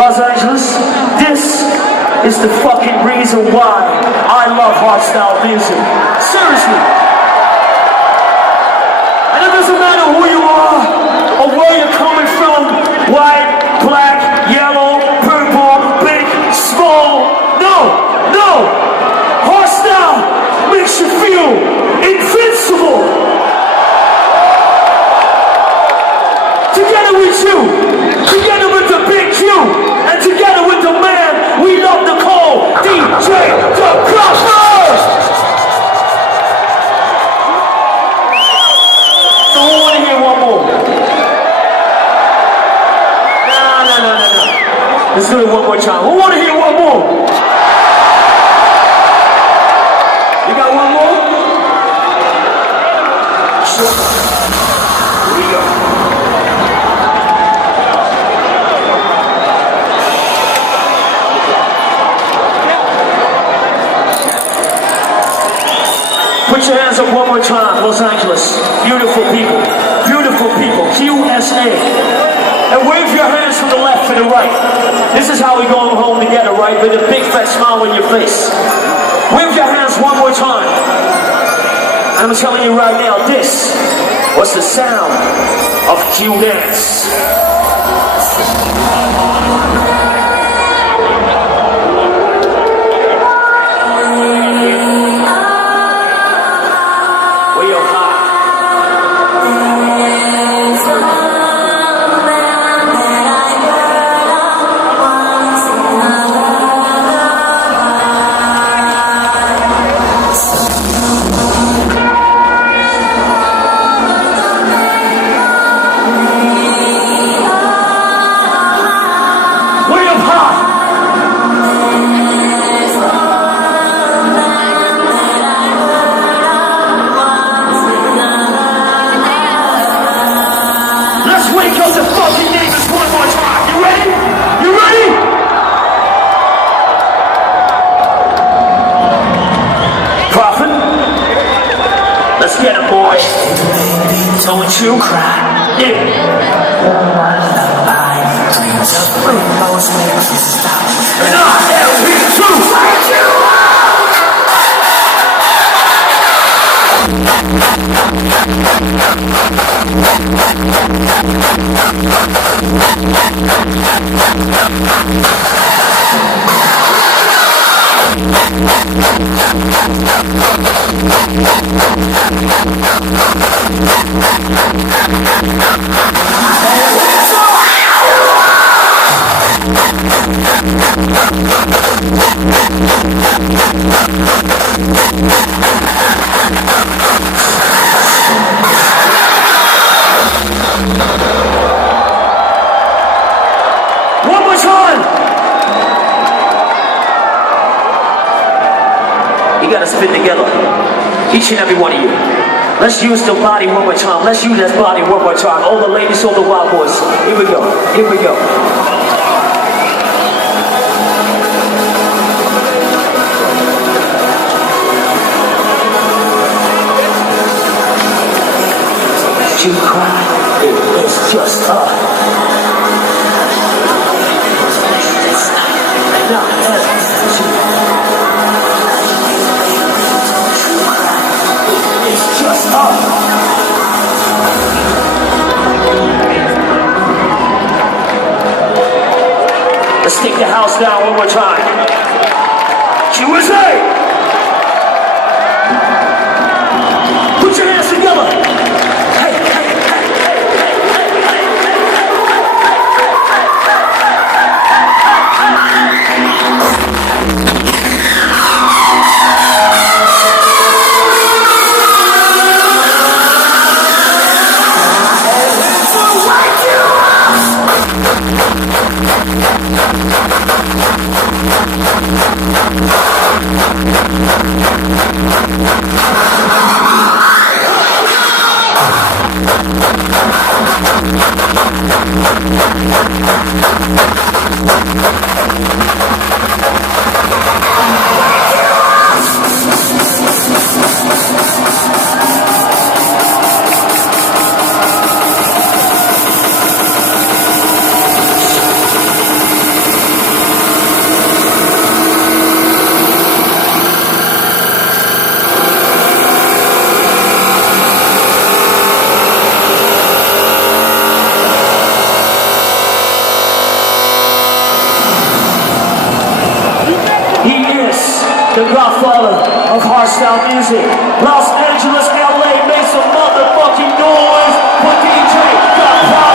Los Angeles, this is the fucking reason why I love hardstyle music. Seriously. And it doesn't matter who you are or where you're coming from, white, black, yellow, purple, big, small. No. Hardstyle makes you feel invincible. Together with you, together with the big Q, and together with the man we love to call DJ The Prophet. So who want to hear one more? No. Let's do it one more time. Who want to hear one more? You got one more? Sure. Here we go. Put your hands up one more time, Los Angeles. Beautiful people, USA. And wave your hands from the left to the right. This is how we going home together, right? With a big fat smile on your face. Wave your hands one more time. And I'm telling you right now, this was the sound of Q Dance. Don't you cry, yeah. And I am here to fight you one more time. You gotta spit together, each and every one of you. Let's use the body one more time. Let's use that body one more time. All the ladies, all the wild boys. Here we go. Here we go. You cry, it's just up. It's just up. Let's take the house down one more time. USA! Put your hands together. the godfather of hardstyle music. Los Angeles, LA, make some motherfucking noise for DJ Godfather.